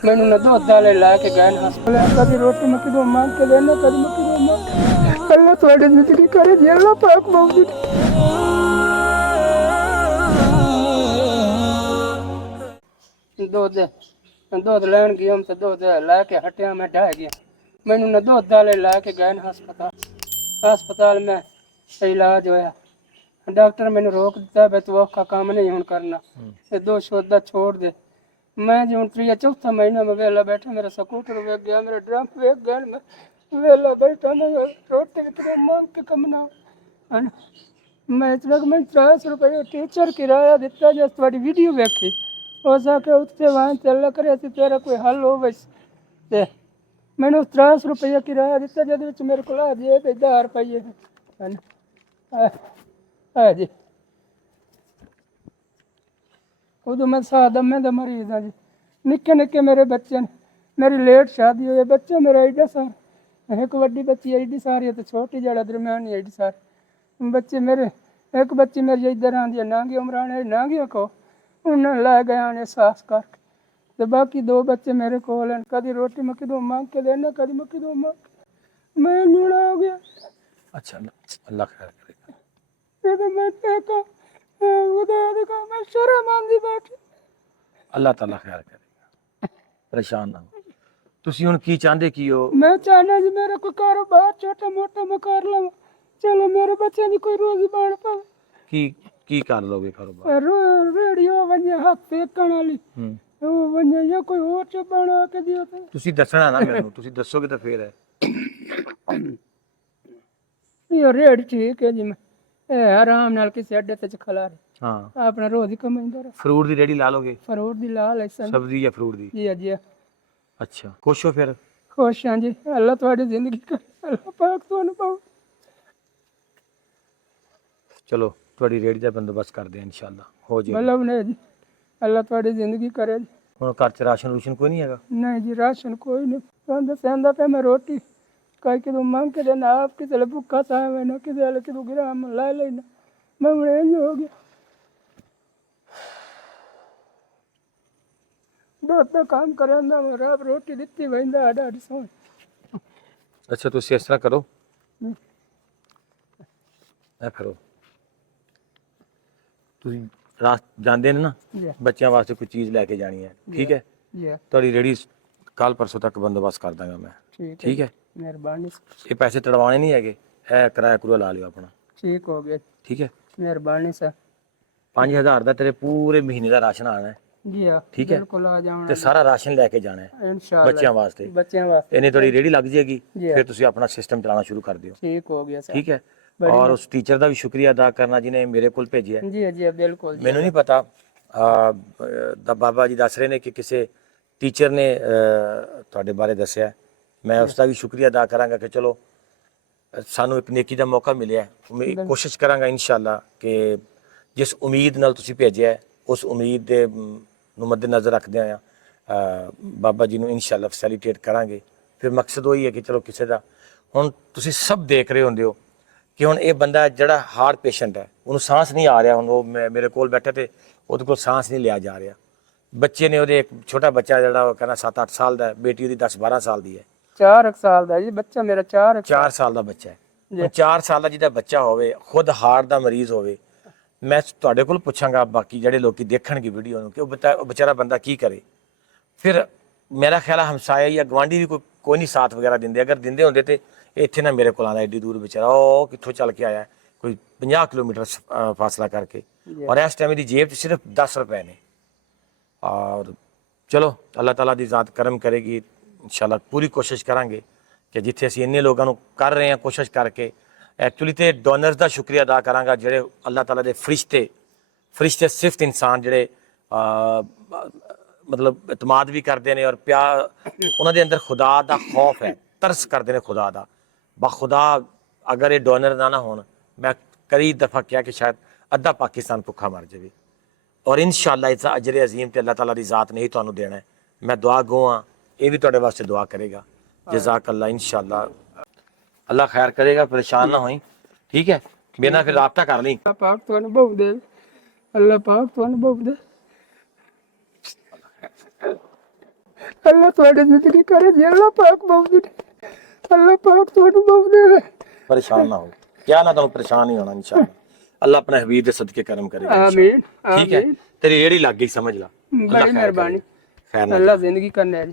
मैंने न दूध डाले ला के गए हॉस्पिटल कभी रोटी में किदो मांग के देना कभी में किदो मांग अल्लाह थोड़ी जिंदगी करे जी अल्लाह पाक मौजूद दूध दूध लेन गया हम तो दूध ला के हटिया में ढह गया मैंने न दूध डाले ला के गए अस्पताल में इलाज होया डॉक्टर मैंने रोक दिता भाई तू औखा काम नहीं हुन करना ये 2 सौदा छोड़ दे मैं जो 3 चौथा महीना में वेला बैठा मेरा स्कूटर वेग गया मेरा ड्रम वेग गया मैं वेला बैठा मैं रोटी की तरह मांग के कमना मैं इतना मैं 300 रुपये टीचर किराया दिता जो थोड़ी वीडियो वेखी हो सके उससे वहाँ चल करे तेरा कोई हल हो बस ते मैंने 300 रुपये किराया दिता जो मेरे को आ जाए 1000 रुपये है जी उदो मैं सादा मैं तो मरीज हाँ जी निक्के निक्के मेरे बच्चे ने मेरी लेट शादी हुई बच्चा मेरा एडा सार एक वड्डी बच्ची एडी सारी है तो छोटी जड़ा दरम्यानी एडी सारी बच्चे मेरे एक बच्ची मेरी इधर आँदी है नांगी उमराने नांगी को उन्हें ला गया ने सास करके तो बाकी 2 बच्चे मेरे को कभी रोटी में किदो मांग के देना कभी में किदो मांग मैं न्यूड़ा हो गया। अच्छा अल्लाह खैर करेगा। ये तो मैं देखा उधर देखा मैं शर्म आंदी बैठी अल्लाह ताला खैर करेगा परेशान ना हो ਤੁਸੀਂ ਹੁਣ ਕੀ ਚਾਹੁੰਦੇ ਕੀ ਹੋ मैं चाहना जी मेरा कोई कारोबार छोटा मोटा मैं कर लवां चलो मेरे बच्चे की कोई रोजी बन पावे ਕੀ ਕਰ ਲੋਗੇ ਕਾਰੋਬਾਰ रेडियो बने हाथ सेकण वाली वो बने या कोई और च बना के दियो तो ਤੁਸੀਂ ਦੱਸਣਾ ਨਾ ਮੈਨੂੰ ਤੁਸੀਂ ਦੱਸੋਗੇ ਤਾਂ ਫੇਰ ਹੈ ये रेड ठीक है जी मैं आराम नाल किसी अड्डे ते खला रहे ਹਾਂ अपना रोज ही कमाइंदा रहे ਫਰੂਟ ਦੀ ਰੇੜੀ ਲਾ ਲੋਗੇ फरूट दी लाल है सन ਸਬਜ਼ੀ ਜਾਂ ਫਰੂਟ ਦੀ जी जी ਅੱਛਾ ਖੁਸ਼ ਹੋ ਫਿਰ खुश हाँ जी अल्लाह थोड़ी जिंदगी करे अल्लाह पाक तो पाओ ਚਲੋ ਤੁਹਾਡੀ ਰੇੜੀ ਦਾ ਬੰਦੋਬਸਤ ਕਰਦੇ ਆ ਇਨਸ਼ਾਅੱਲਾ ਹੋ ਜਾਏਗਾ मतलब नहीं जी अल्लाह थोड़ी जिंदगी करे जी ਹੁਣ ਘਰ ਚ ਰਾਸ਼ਨ ਰੂਸ਼ਨ ਕੋਈ ਨਹੀਂ ਹੈਗਾ नहीं जी राशन कोई नहीं कहता सेंदा पे मैं रोटी कहीं कि मांग के देना आप किसी भूखा सा है ना किसी कि ग्राम ला लेना मैं हो गया दो काम करें आप रोटी दिती वही डाढ़ी सो ਅੱਛਾ ਤੁਸੀਂ ਇਸ ਤਰ੍ਹਾਂ ਕਰੋ ਇਹ ਕਰੋ ਤੁਸੀਂ ਰਾਤ ਜਾਂਦੇ ਨੇ ਨਾ जी ਬੱਚਿਆਂ ਵਾਸਤੇ ਕੋਈ ਚੀਜ਼ ਲੈ ਕੇ ਜਾਣੀ ਹੈ ਠੀਕ ਹੈ जी ਤੁਹਾਡੀ ਰੇੜੀ ਕੱਲ ਪਰਸੋਂ ਤੱਕ ਬੰਦੋਬਸਤ ਕਰ ਦਾਂਗਾ ਮੈਂ ਠੀਕ ਹੈ मेहरबानी ਇਹ ਪੈਸੇ ਤੜਵਾਣੇ ਨਹੀਂ ਹੈਗੇ ਇਹ ਕਿਰਾਇਆ ਕਰੂਆ ਲਾ ਲਿਓ ਆਪਣਾ ठीक हो गया ਠੀਕ ਹੈ मेहरबानी सर 5000 ਦਾ ਤੇਰੇ ਪੂਰੇ ਮਹੀਨੇ ਦਾ ਰਾਸ਼ਨ ਆਣਾ ਹੈ जी हाँ ठीक है। बिल्कुल आ जाओ ਤੇ ਸਾਰਾ ਰਾਸ਼ਨ ਲੈ ਕੇ ਜਾਣਾ ਹੈ इंशाल्लाह ਬੱਚਿਆਂ ਵਾਸਤੇ बच्चों वास्ते ਇਹਨੇ ਤੁਹਾਡੀ ਰੇੜੀ ਲੱਗ ਜਾਏਗੀ जी ਫਿਰ ਤੁਸੀਂ ਆਪਣਾ ਸਿਸਟਮ ਚਲਾਉਣਾ ਸ਼ੁਰੂ ਕਰ ਦਿਓ ठीक हो गया सर ਠੀਕ ਹੈ ਔਰ ਉਸ ਟੀਚਰ ਦਾ ਵੀ ਸ਼ੁਕਰੀਆ ਅਦਾ ਕਰਨਾ ਜਿਹਨੇ ਮੇਰੇ ਕੋਲ ਭੇਜਿਆ जी जी बिल्कुल जी ਮੈਨੂੰ ਨਹੀਂ ਪਤਾ ਦਾ ਬਾਬਾ ਜੀ ਦੱਸ ਰਹੇ ਨੇ ਕਿ ਕਿਸੇ ਟੀਚਰ ਨੇ ਤੁਹਾਡੇ ਬਾਰੇ ਦੱਸਿਆ ਮੈਂ ਉਸ ਦਾ ਵੀ ਸ਼ੁਕਰੀਆ ਅਦਾ ਕਰਾਂਗਾ ਕਿ ਚਲੋ ਸਾਨੂੰ ਇੱਕ ਨੇਕੀ ਦਾ ਮੌਕਾ ਮਿਲਿਆ ਮੈਂ ਕੋਸ਼ਿਸ਼ ਕਰਾਂਗਾ ਇਨਸ਼ਾਅੱਲਾ ਕਿ ਜਿਸ ਉਮੀਦ ਨਾਲ ਤੁਸੀਂ ਭੇਜਿਆ ਉਸ ਉਮੀਦ ਦੇ ਨੂੰ ਮੱਦੇਨਜ਼ਰ ਰੱਖਦੇ ਆ ਬਾਬਾ ਜੀ ਨੂੰ ਇਨਸ਼ਾਅੱਲਾ ਫੈਸਿਲਿਟੇਟ ਕਰਾਂਗੇ ਫਿਰ ਮਕਸਦ ਉਹੀ ਹੈ ਕਿ ਚਲੋ ਕਿਸੇ ਦਾ ਹੁਣ ਤੁਸੀਂ ਸਭ ਦੇਖ ਰਹੇ ਹੁੰਦੇ ਹੋ ਕਿ ਹੁਣ ਇਹ ਬੰਦਾ ਜਿਹੜਾ ਹਾਰਟ ਪੇਸ਼ੈਂਟ ਹੈ ਉਹਨੂੰ ਸਾਹ ਨਹੀਂ ਆ ਰਿਹਾ ਹੁਣ ਉਹ ਮੇਰੇ ਕੋਲ ਬੈਠੇ ਤੇ ਉਹਦੇ ਕੋਲ ਸਾਹ ਨਹੀਂ ਲਿਆ ਜਾ ਰਿਹਾ ਬੱਚੇ ਨੇ ਉਹਦੇ ਇੱਕ ਛੋਟਾ ਬੱਚਾ ਜਿਹੜਾ ਉਹ ਕਹਿੰਦਾ 7-8 ਸਾਲ ਦਾ ਬੇਟੀ ਉਹਦੀ 10-12 ਸਾਲ ਦੀ ਹੈ 4 ਸਾਲ ਦਾ ਜੀ ਬੱਚਾ ਮੇਰਾ 4 ਸਾਲ ਦਾ ਬੱਚਾ ਹੈ 4 ਸਾਲ ਦਾ ਜਿਹਦਾ ਬੱਚਾ ਹੋਵੇ ਖੁਦ ਹਾਰਟ ਦਾ ਮਰੀਜ਼ ਹੋਵੇ ਮੈਂ ਤੁਹਾਡੇ ਕੋਲ ਪੁੱਛਾਂਗਾ ਬਾਕੀ ਜਿਹੜੇ ਲੋਕੀ ਦੇਖਣਗੇ ਵੀਡੀਓ ਨੂੰ ਕਿ ਉਹ ਵਿਚਾਰਾ ਬੰਦਾ ਕੀ ਕਰੇ ਫਿਰ ਮੇਰਾ ਖਿਆਲ ਹੈ ਹਮਸਾਇਆ ਜਾਂ ਗਵਾਂਢੀ ਵੀ ਕੋਈ ਨਹੀਂ ਸਾਥ ਵਗੈਰਾ ਦਿੰਦੇ ਅਗਰ ਦਿੰਦੇ ਹੁੰਦੇ ਤੇ ਇੱਥੇ ਨਾ ਮੇਰੇ ਕੋਲ ਆਉਂਦਾ ਐਡੀ ਦੂਰ ਵਿਚਾਰਾ ਉਹ ਕਿੱਥੋਂ ਚੱਲ ਕੇ ਆਇਆ ਕੋਈ 50 ਕਿਲੋਮੀਟਰ ਫਾਸਲਾ ਕਰਕੇ ਔਰ ਇਸ ਟਾਈਮ ਦੀ ਜੇਬ 'ਚ ਸਿਰਫ 10 ਰੁਪਏ ਨੇ ਔਰ ਚਲੋ ਅੱਲਾਹ ਤਾਲਾ ਦੀ ਜ਼ਾਤ ਕਰਮ ਕਰੇਗੀ ਇਨਸ਼ਾਅੱਲਾ ਪੂਰੀ ਕੋਸ਼ਿਸ਼ ਕਰਾਂਗੇ ਕਿ ਜਿੱਥੇ ਅਸੀਂ ਇੰਨੇ ਲੋਕਾਂ ਨੂੰ ਕਰ ਰਹੇ ਹਾਂ ਕੋਸ਼ਿਸ਼ ਕਰਕੇ ਐਕਚੁਅਲੀ ਤੇ ਡੋਨਰਸ ਦਾ ਸ਼ੁਕਰੀਆ ਅਦਾ ਕਰਾਂਗਾ ਜਿਹੜੇ ਅੱਲਾਹ ਤਾਲਾ ਦੇ ਫਰਿਸ਼ਤੇ ਸਿਫਤ ਇਨਸਾਨ ਜਿਹੜੇ ਮਤਲਬ ਇਤਮਾਦ ਵੀ ਕਰਦੇ ਨੇ ਔਰ ਪਿਆਰ ਉਹਨਾਂ ਦੇ ਅੰਦਰ ਖੁਦਾ ਦਾ ਖੌਫ ਹੈ ਤਰਸ ਕਰਦੇ ਨੇ ਖੁਦਾ ਦਾ ਬਾਖੁਦਾ ਅਗਰ ਇਹ ਡੋਨਰ ਨਾ ਹੋਣ ਮੈਂ ਕਈ ਦਫਾ ਕਿਹਾ ਕਿ ਸ਼ਾਇਦ ਅੱਧਾ ਪਾਕਿਸਤਾਨ ਭੁੱਖਾ ਮਰ ਜਾਵੇ ਔਰ ਇਨਸ਼ਾਅੱਲਾ ਇਸ ਦਾ ਅਜਰ ਅਜ਼ੀਮ ਤੇ ਅੱਲਾਹ ਤਾਲਾ ਦੀ ਜ਼ਾਤ ਨੇ ਹੀ ਤੁਹਾਨੂੰ ਦੇਣਾ ਹੈ ਮੈਂ ਦੁਆ ਗੋ ਹਾਂ ਇਹ ਵੀ ਤੁਹਾਡੇ ਵਾਸਤੇ ਦੁਆ ਕਰੇਗਾ ਜਜ਼ਾਕ ਅੱਲਾ ਇਨਸ਼ਾਅੱਲਾ अल्लाह खैर करेगा परेशान ना होई ठीक है बिना फिर राब्ता कर ली अल्लाह पाक तो अनुभव दे अल्लाह पाक तो अनुभव दे अल्लाह थोड़ी जिंदगी करे जी, अल्लाह पाक बहुत दे, अल्लाह पाक थोड़ी बहुत दे। परेशान ना हो, क्या ना तुम परेशान नहीं होना इंशाल्लाह। अल्लाह अपने हबीब दे सदके करम करेगा आमीन इंशाल्लाह। ठीक है, आमीन, तेरी रेड़ी लग गई, समझ ला। बड़ी मेहरबानी, खैर ना अल्लाह जिंदगी करने वाली।